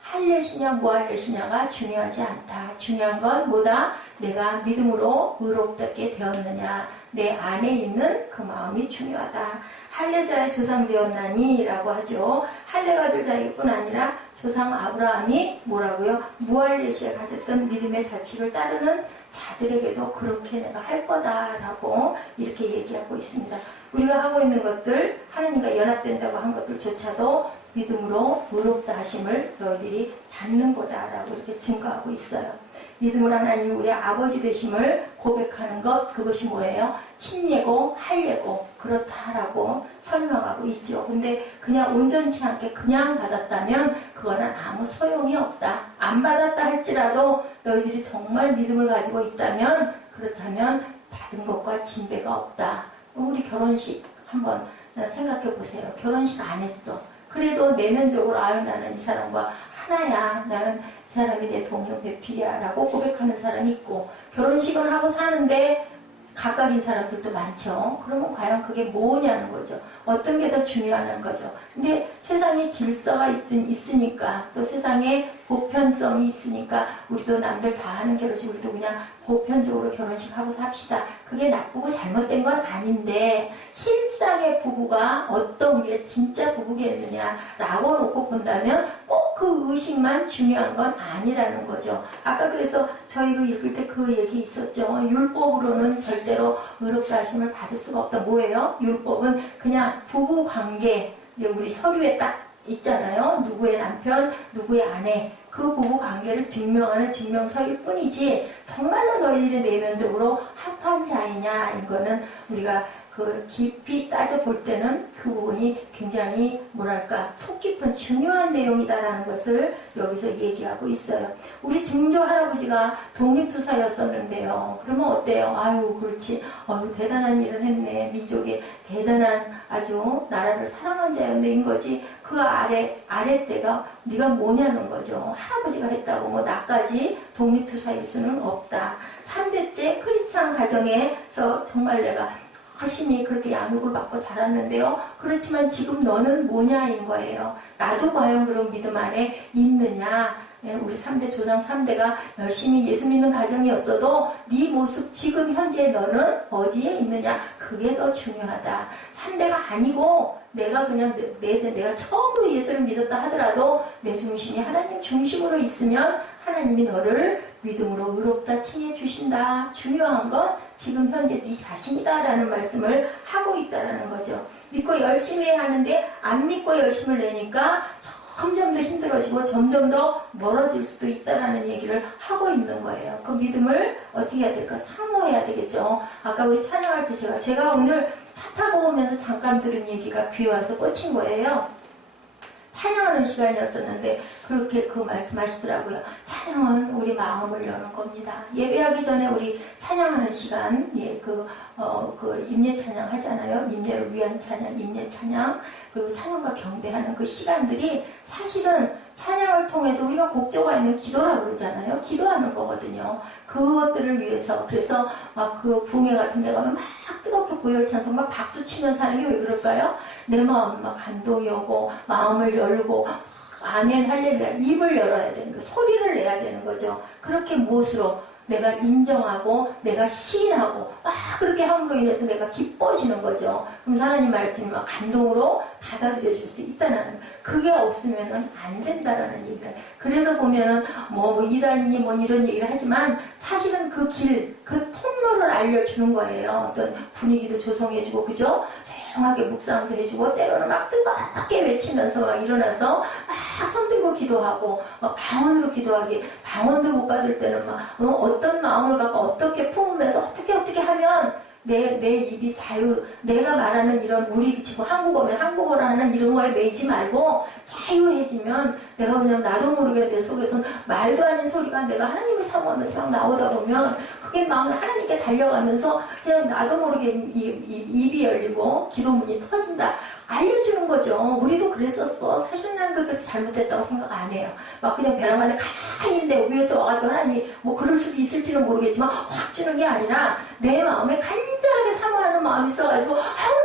할례시냐 무할례시냐가 중요하지 않다. 중요한 건 뭐다? 내가 믿음으로 의롭게 되었느냐. 내 안에 있는 그 마음이 중요하다. 할례자의 조상 되었나니 라고 하죠. 할례받을 자이뿐 아니라 조상 아브라함이 뭐라고요? 무할례시에 가졌던 믿음의 자취를 따르는 자들에게도 그렇게 내가 할 거다라고 이렇게 얘기하고 있습니다. 우리가 하고 있는 것들, 하나님과 연합된다고 한 것들조차도 믿음으로 의롭다 하심을 너희들이 받는 거다라고 이렇게 증거하고 있어요. 믿음으로 하나님 우리 아버지 되심을 고백하는 것, 그것이 뭐예요? 친예고 할례고 그렇다라고 설명하고 있죠. 근데 그냥 온전치 않게 그냥 받았다면 그거는 아무 소용이 없다. 안 받았다 할지라도 너희들이 정말 믿음을 가지고 있다면, 그렇다면 받은 것과 진배가 없다. 우리 결혼식 한번 생각해 보세요. 결혼식 안 했어. 그래도 내면적으로 아유 나는 이 사람과 하나야. 나는 이 사람이 내 동료 배필이야 라고 고백하는 사람이 있고, 결혼식을 하고 사는데 가까운 사람들도 많죠. 그러면 과연 그게 뭐냐는 거죠. 어떤 게 더 중요하는 거죠. 근데 세상에 질서가 있으니까, 또 세상에 보편성이 있으니까 우리도 남들 다 하는 결혼식 우리도 그냥 보편적으로 결혼식 하고 삽시다. 그게 나쁘고 잘못된 건 아닌데, 실상의 부부가 어떤 게 진짜 부부겠느냐라고 놓고 본다면 꼭 그 의식만 중요한 건 아니라는 거죠. 아까 그래서 저희 읽을 때 그 얘기 있었죠. 율법으로는 절대로 의롭다 하심을 받을 수가 없다. 뭐예요? 율법은 그냥 부부 관계, 우리 서류에 딱 있잖아요. 누구의 남편, 누구의 아내, 그 부부 관계를 증명하는 증명서일 뿐이지, 정말로 너희들이 내면적으로 합한 자이냐, 이거는 우리가 그 깊이 따져볼 때는 그 부분이 굉장히 뭐랄까 속 깊은 중요한 내용이다라는 것을 여기서 얘기하고 있어요. 우리 증조 할아버지가 독립투사였었는데요. 그러면 어때요? 아유 그렇지, 대단한 일을 했네. 민족의 대단한 아주 나라를 사랑한 자였네인 거지. 그 아랫대가 네가 뭐냐는 거죠. 할아버지가 했다고 뭐 나까지 독립투사일 수는 없다. 3대째 크리스찬 가정에서 정말 내가 훨씬히 그렇게 양육을 받고 자랐는데요. 그렇지만 지금 너는 뭐냐인 거예요. 나도 과연 그런 믿음 안에 있느냐. 우리 3대 조상 3대가 열심히 예수 믿는 가정이었어도 네 모습 지금 현재 너는 어디에 있느냐. 그게 더 중요하다. 3대가 아니고 내가 그냥 내가 처음으로 예수를 믿었다 하더라도 내 중심이 하나님 중심으로 있으면 하나님이 너를 믿음으로 의롭다 칭해 주신다. 중요한 건 지금 현재 네 자신이다라는 말씀을 하고 있다라는 거죠. 믿고 열심히 하는데 안 믿고 열심을 내니까 점점 더 힘들어지고 점점 더 멀어질 수도 있다라는 얘기를 하고 있는 거예요. 그 믿음을 어떻게 해야 될까? 사모해야 되겠죠. 아까 우리 찬양할 때 제가 오늘 차 타고 오면서 잠깐 들은 얘기가 귀에 와서 꽂힌 거예요. 찬양하는 시간이었었는데 그렇게 그 말씀하시더라고요. 찬양은 우리 마음을 여는 겁니다. 예배하기 전에 우리 찬양하는 시간, 그 임재 찬양 하잖아요. 임재를 위한 찬양, 임재 찬양, 그리고 찬양과 경배하는 그 시간들이 사실은 찬양을 통해서 우리가 곡조가 있는 기도라고 그러잖아요. 기도하는 거거든요. 그것들을 위해서. 그래서 막 그 부흥회 같은 데 가면 막 뜨겁게 고열 찬송 막 박수 치면서 하는 게 왜 그럴까요? 내 마음 막 감동이 오고 마음을 열고 아멘 할렐루야 입을 열어야 되는 거, 소리를 내야 되는 거죠. 그렇게 무엇으로? 내가 인정하고 내가 시인하고 그렇게 함으로 인해서 내가 기뻐지는 거죠. 그럼 하나님 말씀이 막 감동으로 받아들여 줄 수 있다는, 그게 없으면은 안 된다라는 얘기를. 그래서 보면은 뭐 이단이니 뭐 이런 얘기를 하지만 사실은 그 길, 그 통로를 알려주는 거예요. 어떤 분위기도 조성해주고, 그죠? 조용하게 묵상도 해주고, 때로는 막 뜨겁게 외치면서 막 일어나서 막 손들고 기도하고, 막 방언으로 기도하기, 방언도 못 받을 때는 막 어떤 마음을 갖고 어떻게 품으면서 어떻게 하면 내 입이 내가 말하는 이런, 우리 지금 한국어면 한국어로 하는 이런 거에 매이지 말고 자유해지면 내가 그냥 나도 모르게 내 속에서 말도 아닌 소리가 내가 하나님을 사모하면서 막 나오다 보면 그게 마음은 하나님께 달려가면서 그냥 나도 모르게 입이 열리고 기도문이 터진다. 알려주는 거죠. 우리도 그랬었어. 사실 난 그렇게 잘못했다고 생각 안 해요. 막 그냥 벼랑 안에 가만히 있는데 위에서 와가지고 하나님이 뭐 그럴 수도 있을지는 모르겠지만 확 주는 게 아니라 내 마음에 간절하게 사모하는 마음이 있어가지고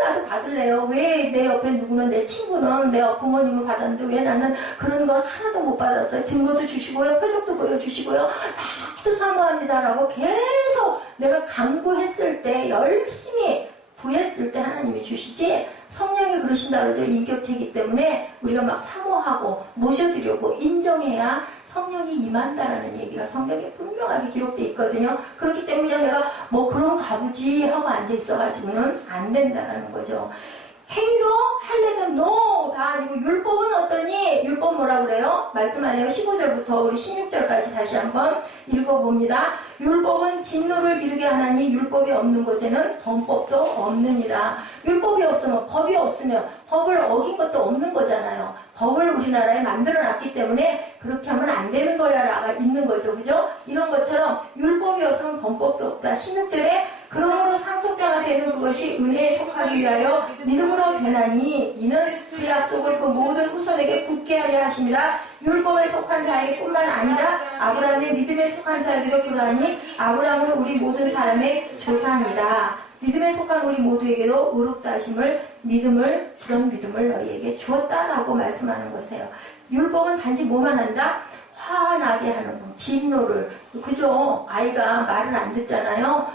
나도 받을래요. 왜 내 옆에 누구는, 내 친구는 내 부모님을 받았는데 왜 나는 그런 걸 하나도 못 받았어요. 증거도 주시고요. 표적도 보여주시고요. 다도 사모합니다라고 계속 내가 강구했을 때, 열심히 구했을 때 하나님이 주시지, 성령이 그러신다 그러죠. 인격체이기 때문에 우리가 막 사모하고 모셔드리고 인정해야 성령이 임한다라는 얘기가 성경에 분명하게 기록되어 있거든요. 그렇기 때문에 내가 뭐 그런 가부지 하고 앉아 있어가지고는 안 된다라는 거죠. 행위도 할례도 no 다 아니고 율법은 어떠니? 율법 뭐라고 그래요? 말씀 안 해요. 15절부터 우리 16절까지 다시 한번 읽어봅니다. 율법은 진노를 이루게 하나니 율법이 없는 곳에는 범법도 없느니라. 율법이 없으면 법이 없으면 법을 어긴 것도 없는 거잖아요. 법을 우리나라에 만들어놨기 때문에 그렇게 하면 안 되는 거야라가 있는 거죠. 그죠? 이런 것처럼 율법이 없으면 범법도 없다. 16절에 그러므로 상속자가 되는 그것이 은혜에 속하기 위하여 믿음으로 되나니 이는 그 약속을 그 모든 후손에게 굳게 하려 하심이라. 율법에 속한 자에게뿐만 아니라 아브라함의 믿음에 속한 자에게도 그러하니 아브라함은 우리 모든 사람의 조상이다. 믿음에 속한 우리 모두에게도 의롭다 하심을 그런 믿음을 너희에게 주었다라고 말씀하는 것이에요. 율법은 단지 뭐만 한다? 화나게 하는 거, 진노를. 그죠? 아이가 말을 안 듣잖아요.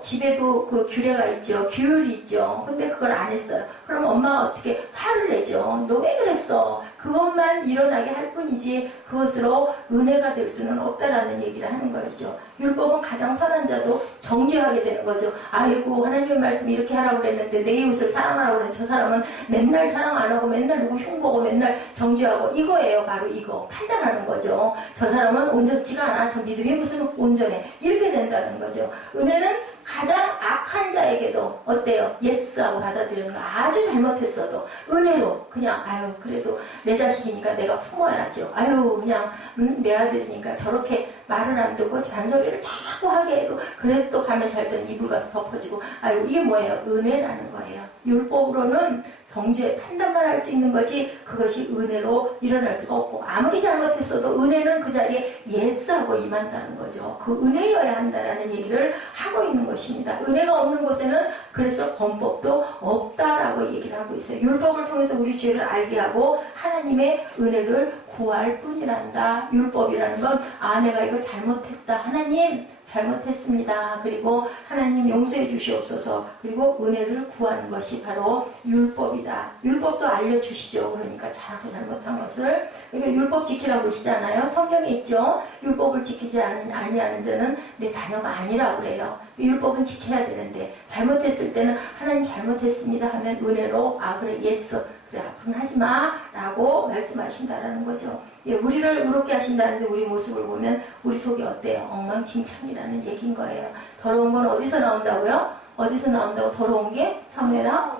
집에도 그 규례가 있죠. 규율이 있죠. 근데 그걸 안 했어요. 그럼 엄마가 어떻게 화를 내죠. 너 왜 그랬어? 그것만 일어나게 할 뿐이지 그것으로 은혜가 될 수는 없다라는 얘기를 하는 거죠. 율법은 가장 선한 자도 정죄하게 되는 거죠. 아이고 하나님의 말씀이 이렇게 하라고 그랬는데 내 이웃을 사랑하라고 그랬는데 저 사람은 맨날 사랑 안 하고 맨날 누구 흉보고 맨날 정죄하고 이거예요. 바로 이거. 판단하는 거죠. 저 사람은 온전치가 않아. 저 믿음이 무슨 온전해. 이렇게 된다는 거죠. 은혜는 가장 악한 자에게도 어때요? 예스하고 받아들이는 거. 아주 잘못했어도 은혜로 그냥 아유 그래도 내 자식이니까 내가 품어야죠. 아유 그냥 내 아들이니까 저렇게 말을 안 듣고 잔소리를 자꾸 하게 해도 그래도 또 밤에 살던 이불 가서 덮어지고 아유 이게 뭐예요? 은혜라는 거예요. 율법으로는 정죄 판단만 할 수 있는 거지 그것이 은혜로 일어날 수가 없고 아무리 잘못했어도 은혜는 그 자리에 예스하고 임한다는 거죠. 그 은혜여야 한다라는 얘기를 하고 있는 것입니다. 은혜가 없는 곳에는 그래서 범법도 없다라고 얘기를 하고 있어요. 율법을 통해서 우리 죄를 알게 하고 하나님의 은혜를 구할 뿐이란다. 율법이라는 건 내가 이거 잘못했다. 하나님 잘못했습니다. 그리고 하나님 용서해 주시옵소서. 그리고 은혜를 구하는 것이 바로 율법이다. 율법도 알려주시죠. 그러니까 자꾸 잘못한 것을. 그러니까 율법 지키라고 그러시잖아요. 성경에 있죠. 율법을 지키지 아니하는 자는 내 자녀가 아니라고 그래요. 율법은 지켜야 되는데 잘못했을 때는 하나님 잘못했습니다 하면 은혜로 그래 예스 그래 앞으로는 하지마 라고 말씀하신다라는 거죠. 예, 우리를 의롭게 하신다는데 우리 모습을 보면 우리 속이 어때요? 엉망진창이라는 얘기인 거예요. 더러운 건 어디서 나온다고요? 어디서 나온다고? 더러운 게 사무엘아?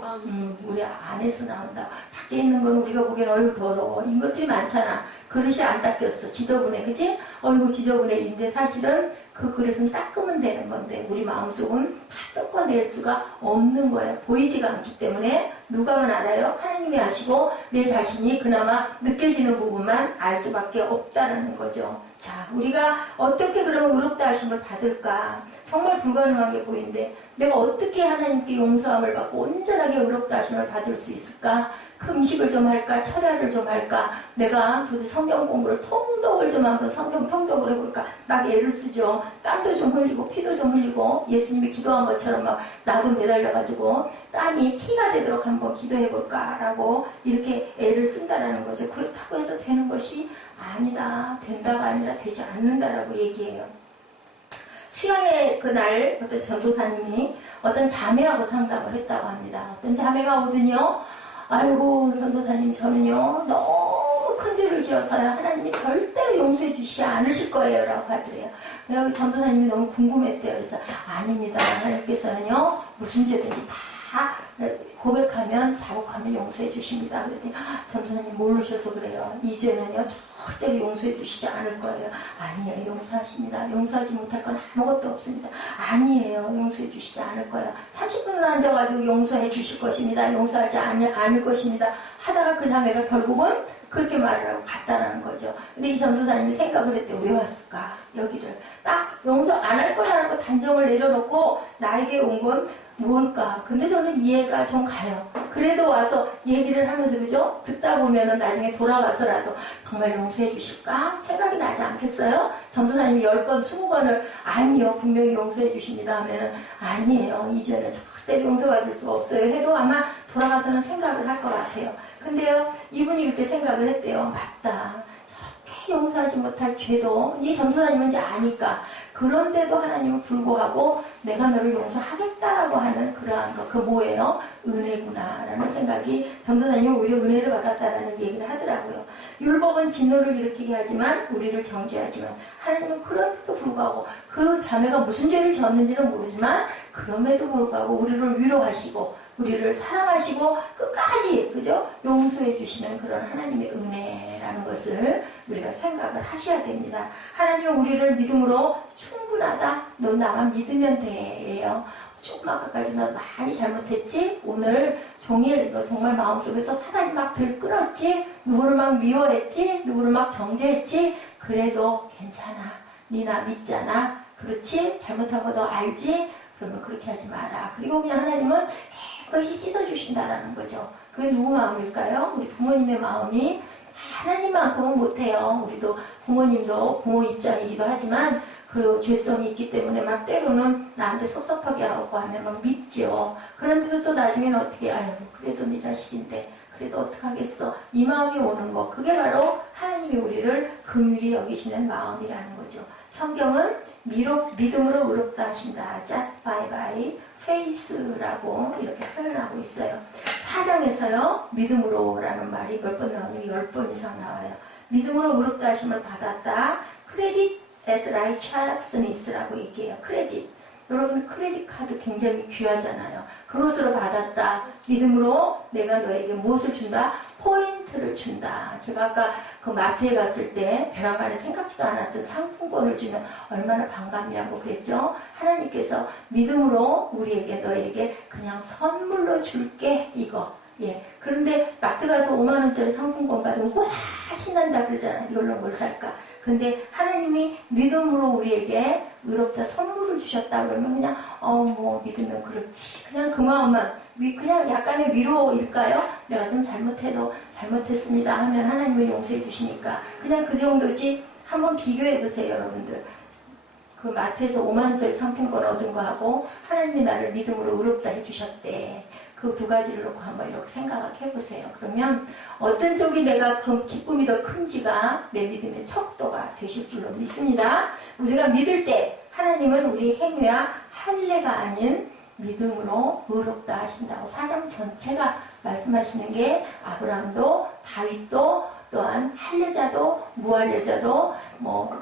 우리 안에서 나온다. 밖에 있는 건 우리가 보기엔 어휴 더러워. 인 것들이 많잖아. 그릇이 안 닦였어. 지저분해. 그치? 어이구 지저분해인데 사실은 그 그릇은 닦으면 되는 건데 우리 마음속은 다 닦아낼 수가 없는 거예요. 보이지가 않기 때문에 누가만 알아요? 하나님이 아시고 내 자신이 그나마 느껴지는 부분만 알 수밖에 없다는 거죠. 자, 우리가 어떻게 그러면 의롭다 하심을 받을까? 정말 불가능한 게 보이는데 내가 어떻게 하나님께 용서함을 받고 온전하게 의롭다 하심을 받을 수 있을까? 금식을 좀 할까? 철야를 좀 할까? 내가 도대체 성경 공부를 통독을 좀 한번 성경 통독을 해볼까? 막 애를 쓰죠. 땀도 좀 흘리고 피도 좀 흘리고 예수님이 기도한 것처럼 막 나도 매달려가지고 땀이 피가 되도록 한번 기도해볼까? 라고 이렇게 애를 쓴다라는 거죠. 그렇다고 해서 되는 것이 아니다. 된다가 아니라 되지 않는다라고 얘기해요. 수양의 그날 어떤 전도사님이 어떤 자매하고 상담을 했다고 합니다. 어떤 자매가 오더니요. 아이고 전도사님 저는요 너무 큰 죄를 지었어요. 하나님이 절대로 용서해 주시지 않으실 거예요 라고 하더래요. 여기 전도사님이 너무 궁금했대요. 그래서 아닙니다. 하나님께서는요 무슨 죄든지 다 고백하면 자복하면 용서해 주십니다. 그랬더니 전도사님 모르셔서 그래요. 이 죄는요 절대로 용서해 주시지 않을 거예요. 아니에요. 용서하십니다. 용서하지 못할 건 아무것도 없습니다. 아니에요. 용서해 주시지 않을 거예요. 30분을 앉아가지고 용서해 주실 것입니다. 용서하지 않을 것입니다. 하다가 그 자매가 결국은 그렇게 말을 하고 갔다라는 거죠. 근데 이 전도사님이 생각을 했대요. 왜 왔을까? 여기를 딱 용서 안 할 거라는 거 단정을 내려놓고 나에게 온 건 뭘까? 근데 저는 이해가 좀 가요. 그래도 와서 얘기를 하면서 그죠? 듣다 보면은 나중에 돌아가서라도 정말 용서해 주실까? 생각이 나지 않겠어요? 전도사님이 10번, 20번을 아니요 분명히 용서해 주십니다 하면은 아니에요. 이제는 절대 용서받을 수가 없어요. 해도 아마 돌아가서는 생각을 할 것 같아요. 근데요 이분이 그렇게 생각을 했대요. 맞다. 저렇게 용서하지 못할 죄도 이 전도사님은 이제 아니까 그런데도 하나님은 불구하고 내가 너를 용서하겠다라고 하는 그러한 거, 그 뭐예요? 은혜구나라는 생각이, 전도사님은 오히려 은혜를 받았다라는 얘기를 하더라고요. 율법은 진노를 일으키게 하지만 우리를 정죄하지만 하나님은 그런데도 불구하고 그 자매가 무슨 죄를 지었는지는 모르지만 그럼에도 불구하고 우리를 위로하시고 우리를 사랑하시고 끝까지 그죠? 용서해 주시는 그런 하나님의 은혜라는 것을 우리가 생각을 하셔야 됩니다. 하나님은 우리를 믿음으로 충분하다. 너 나만 믿으면 돼예요. 조금 아까까지 너 많이 잘못했지? 오늘 종일 너 정말 마음속에서 사단이 막 들끓었지? 누구를 막 미워했지? 누구를 막 정죄했지? 그래도 괜찮아. 니 나 믿잖아. 그렇지? 잘못한 거 너 알지? 그러면 그렇게 하지 마라. 그리고 그냥 하나님은 깨끗이 씻어주신다라는 거죠. 그게 누구 마음일까요? 우리 부모님의 마음이 하나님만큼은 못해요. 우리도 부모님도 부모 입장이기도 하지만 그 죄성이 있기 때문에 막 때로는 나한테 섭섭하게 하고 하면 막 밉죠. 그런데도 또 나중에는 어떻게, 아유, 그래도 네 자식인데, 그래도 어떡하겠어. 이 마음이 오는 거. 그게 바로 하나님이 우리를 긍휼히 여기시는 마음이라는 거죠. 성경은 믿음으로 의롭다 하신다. Justify by faith라고 이렇게 표현하고 있어요. 4장에서요, 믿음으로라는 말이 몇 번 나오냐면 10번 이상 나와요. 믿음으로 의롭다 하심을 받았다. 크레딧 as righteousness라고 얘기해요. 크레딧. 여러분 크레딧 카드 굉장히 귀하잖아요. 그것으로 받았다. 믿음으로 내가 너에게 무엇을 준다? 포인트를 준다. 제가 아까 그 마트에 갔을 때 벼랑 말에 생각지도 않았던 상품권을 주면 얼마나 반갑냐고 그랬죠. 하나님께서 믿음으로 우리에게 너에게 그냥 선물로 줄게 이거. 예. 그런데 마트 가서 5만 원짜리 상품권 받으면 와 신난다 그러잖아요. 이걸로 뭘 살까? 근데 하나님이 믿음으로 우리에게 의롭다 선물을 주셨다 그러면 그냥 뭐 믿으면 그렇지. 그냥 그 마음만 그냥 약간의 위로일까요? 내가 좀 잘못해도 잘못했습니다 하면 하나님은 용서해 주시니까 그냥 그 정도지. 한번 비교해 보세요 여러분들. 그 마트에서 5만 원짜리 상품권 얻은 거하고 하나님이 나를 믿음으로 의롭다 해주셨대. 그 두 가지를 놓고 한번 이렇게 생각해 보세요. 그러면 어떤 쪽이 내가 그 기쁨이 더 큰지가 내 믿음의 척도가 되실 줄로 믿습니다. 우리가 믿을 때 하나님은 우리 행위와 할례가 아닌 믿음으로 의롭다 하신다고 4장 전체가 말씀하시는 게 아브라함도 다윗도 또한 할례자도 무할례자도 뭐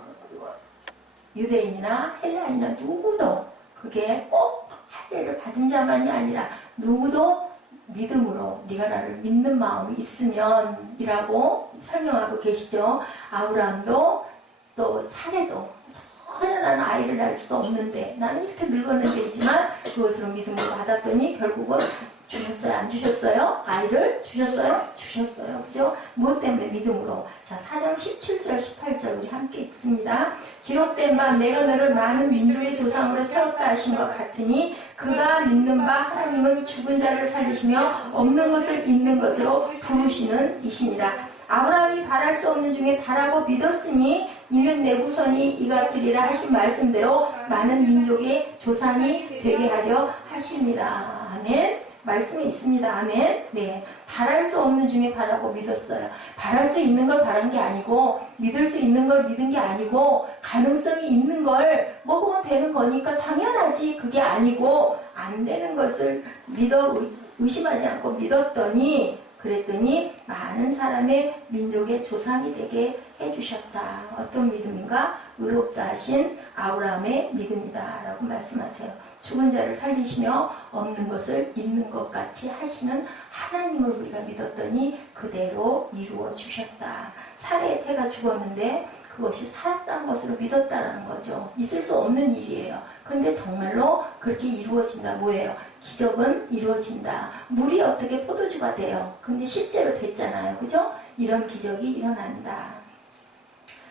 유대인이나 헬라인이나 누구도 그게 꼭 할례를 받은 자만이 아니라 누구도 믿음으로 네가 나를 믿는 마음이 있으면 이라고 설명하고 계시죠. 아브라함도 또 사례도 전혀 나는 아이를 낳을 수도 없는데 나는 이렇게 늙었는데이지만 그것으로 믿음을 받았더니 결국은 주셨어요? 안 주셨어요? 아이를 주셨어요? 주셨어요. 그죠? 무엇 때문에? 믿음으로. 자, 4장 17절, 18절 우리 함께 읽습니다. 기록된 바 내가 너를 많은 민족의 조상으로 세웠다 하신 것 같으니 그가 믿는 바 하나님은 죽은 자를 살리시며 없는 것을 있는 것으로 부르시는 이십니다. 아브라함이 바랄 수 없는 중에 바라고 믿었으니 이는 내 후손이 이같으리라 하신 말씀대로 많은 민족의 조상이 되게 하려 하십니다. 아멘. 말씀이 있습니다. 아멘. 네. 바랄 수 없는 중에 바라고 믿었어요. 바랄 수 있는 걸 바란 게 아니고 믿을 수 있는 걸 믿은 게 아니고 가능성이 있는 걸 먹으면 되는 거니까 당연하지. 그게 아니고 안 되는 것을 의심하지 않고 믿었더니 그랬더니 많은 사람의 민족의 조상이 되게 해주셨다. 어떤 믿음인가? 의롭다 하신 아브라함의 믿음이다 라고 말씀하세요. 죽은 자를 살리시며 없는 것을 있는 것 같이 하시는 하나님을 우리가 믿었더니 그대로 이루어 주셨다. 사례의 태가 죽었는데 그것이 살았다는 것으로 믿었다라는 거죠. 있을 수 없는 일이에요. 그런데 정말로 그렇게 이루어진다. 뭐예요? 기적은 이루어진다. 물이 어떻게 포도주가 돼요? 근데 실제로 됐잖아요. 그죠? 이런 기적이 일어난다.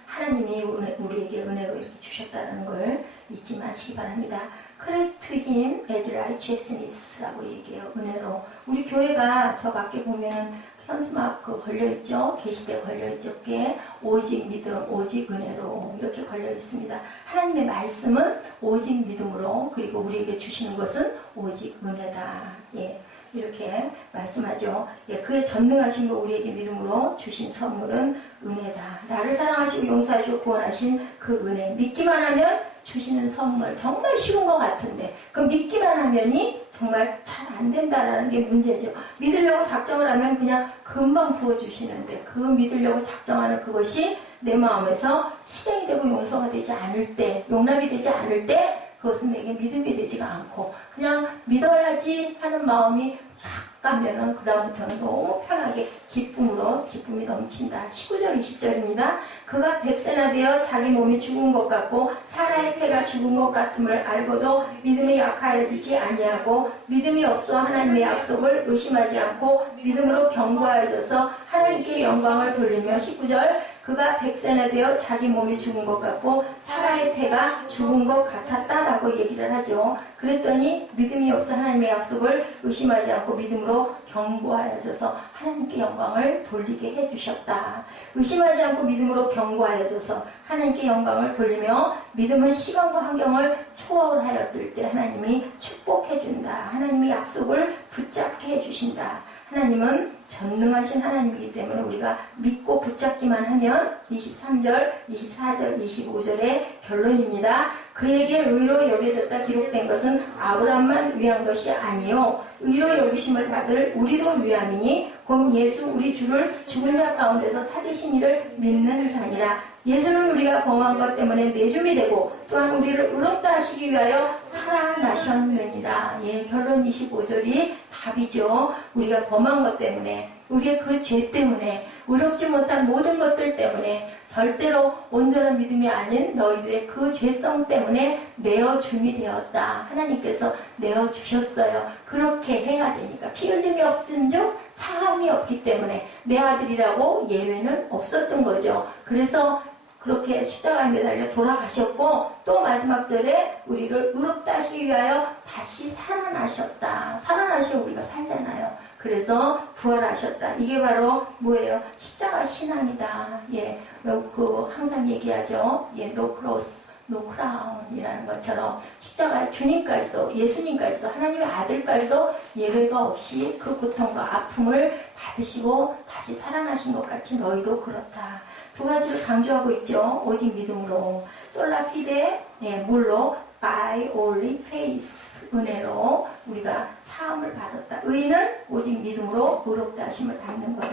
하나님이 우리에게 은혜로 이렇게 주셨다는 걸 잊지 마시기 바랍니다. Credit to him as righteousness라고 얘기해요. 은혜로. 우리 교회가 저 밖에 보면은 현수막 걸려있죠. 계시대 걸려있죠. 게 오직 믿음, 오직 은혜로 이렇게 걸려있습니다. 하나님의 말씀은 오직 믿음으로 그리고 우리에게 주시는 것은 오직 은혜다. 예. 이렇게 말씀하죠. 예, 그의 전능하신 거 우리에게 믿음으로 주신 선물은 은혜다. 나를 사랑하시고 용서하시고 구원하신 그 은혜. 믿기만 하면 주시는 선물. 정말 쉬운 것 같은데 그 믿기만 하면이 정말 잘 안 된다라는 게 문제죠. 믿으려고 작정을 하면 그냥 금방 부어주시는데 그 믿으려고 작정하는 그것이 내 마음에서 실행이 되고 용서가 되지 않을 때, 용납이 되지 않을 때 그것은 내게 믿음이 되지가 않고 그냥 믿어야지 하는 마음이 확 가면은 그 다음부터는 너무 편하게 기쁨이 넘친다. 19절 20절입니다. 그가 백세나 되어 자기 몸이 죽은 것 같고 사라의 태가 죽은 것 같음을 알고도 믿음이 약하여지지 아니하고 믿음이 없어 하나님의 약속을 의심하지 않고 믿음으로 견고하여져서 하나님께 영광을 돌리며 19절 그가 백세나 되어 자기 몸이 죽은 것 같고 사라의 태가 죽은 것 같았다라고 얘기를 하죠. 그랬더니 믿음이 없어 하나님의 약속을 의심하지 않고 믿음으로 견고하여져서 하나님께 영광을 돌리게 해주셨다. 의심하지 않고 믿음으로 견고하여져서 하나님께 영광을 돌리며 믿음은 시간과 환경을 초월하였을 때 하나님이 축복해준다. 하나님의 약속을 붙잡게 해주신다. 하나님은 전능하신 하나님이기 때문에 우리가 믿고 붙잡기만 하면 23절, 24절, 25절의 결론입니다. 그에게 의로 여겨졌다 기록된 것은 아브라함만 위한 것이 아니요 의로 여기심을 받을 우리도 위함이니 곧 예수 우리 주를 죽은 자 가운데서 살리신 이를 믿는 자니라. 예수는 우리가 범한 것 때문에 내줌이 되고 또한 우리를 의롭다 하시기 위하여 살아나셨느니라. 예, 결론 25절이 답이죠. 우리가 범한 것 때문에 우리의 그 죄 때문에 의롭지 못한 모든 것들 때문에 절대로 온전한 믿음이 아닌 너희들의 그 죄성 때문에 내어줌이 되었다. 하나님께서 내어주셨어요. 그렇게 해야 되니까 피 흘림이 없은 즉 사함이 없기 때문에 내 아들이라고 예외는 없었던 거죠. 그래서 그렇게 십자가에 매달려 돌아가셨고 또 마지막 절에 우리를 의롭다 하시기 위하여 다시 살아나셨다. 살아나시고 우리가 살잖아요. 그래서 부활하셨다. 이게 바로 뭐예요? 십자가 신앙이다. 예, 항상 얘기하죠. 예, no cross, no crown이라는 것처럼 십자가에 주님까지도 예수님까지도 하나님의 아들까지도 예외가 없이 그 고통과 아픔을 받으시고 다시 살아나신 것 같이 너희도 그렇다. 두 가지를 강조하고 있죠. 오직 믿음으로 솔라 피데 물로 by only faith 은혜로 우리가 사함을 받았다. 의는 오직 믿음으로 의롭다 하심을 받는 거다.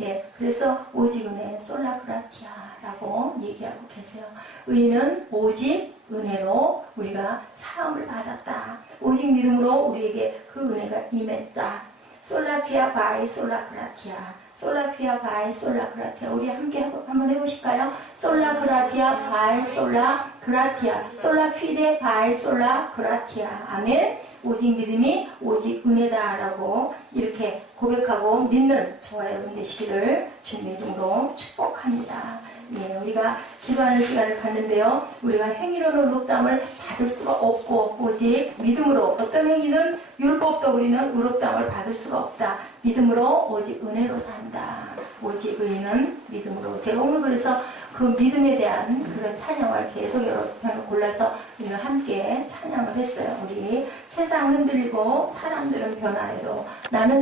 예, 그래서 오직 은혜 솔라 그라티아라고 얘기하고 계세요. 의는 오직 은혜로 우리가 사함을 받았다. 오직 믿음으로 우리에게 그 은혜가 임했다. 솔라피아 바이 솔라 그라티아. 솔라피아 바이 솔라 그라티아. 우리 함께 한번 해보실까요? 솔라 그라티아 바이 솔라 그라티아. 솔라 피데 바이 솔라 그라티아. 아멘. 오직 믿음이 오직 은혜다라고 이렇게 고백하고 믿는 저와 여러분 되시기를 주님의 이름으로 축복합니다. 예, 우리가 기도하는 시간을 갖는데요. 우리가 행위로는 의롭다함을 받을 수가 없고 오직 믿음으로 어떤 행위는 율법도 우리는 의롭다함을 받을 수가 없다. 믿음으로 오직 은혜로 산다. 오직 의인은 믿음으로. 제가 오늘 그래서 그 믿음에 대한 그런 찬양을 계속 여러 편을 골라서 우리가 함께 찬양을 했어요. 우리 세상 흔들리고 사람들은 변화해도 나는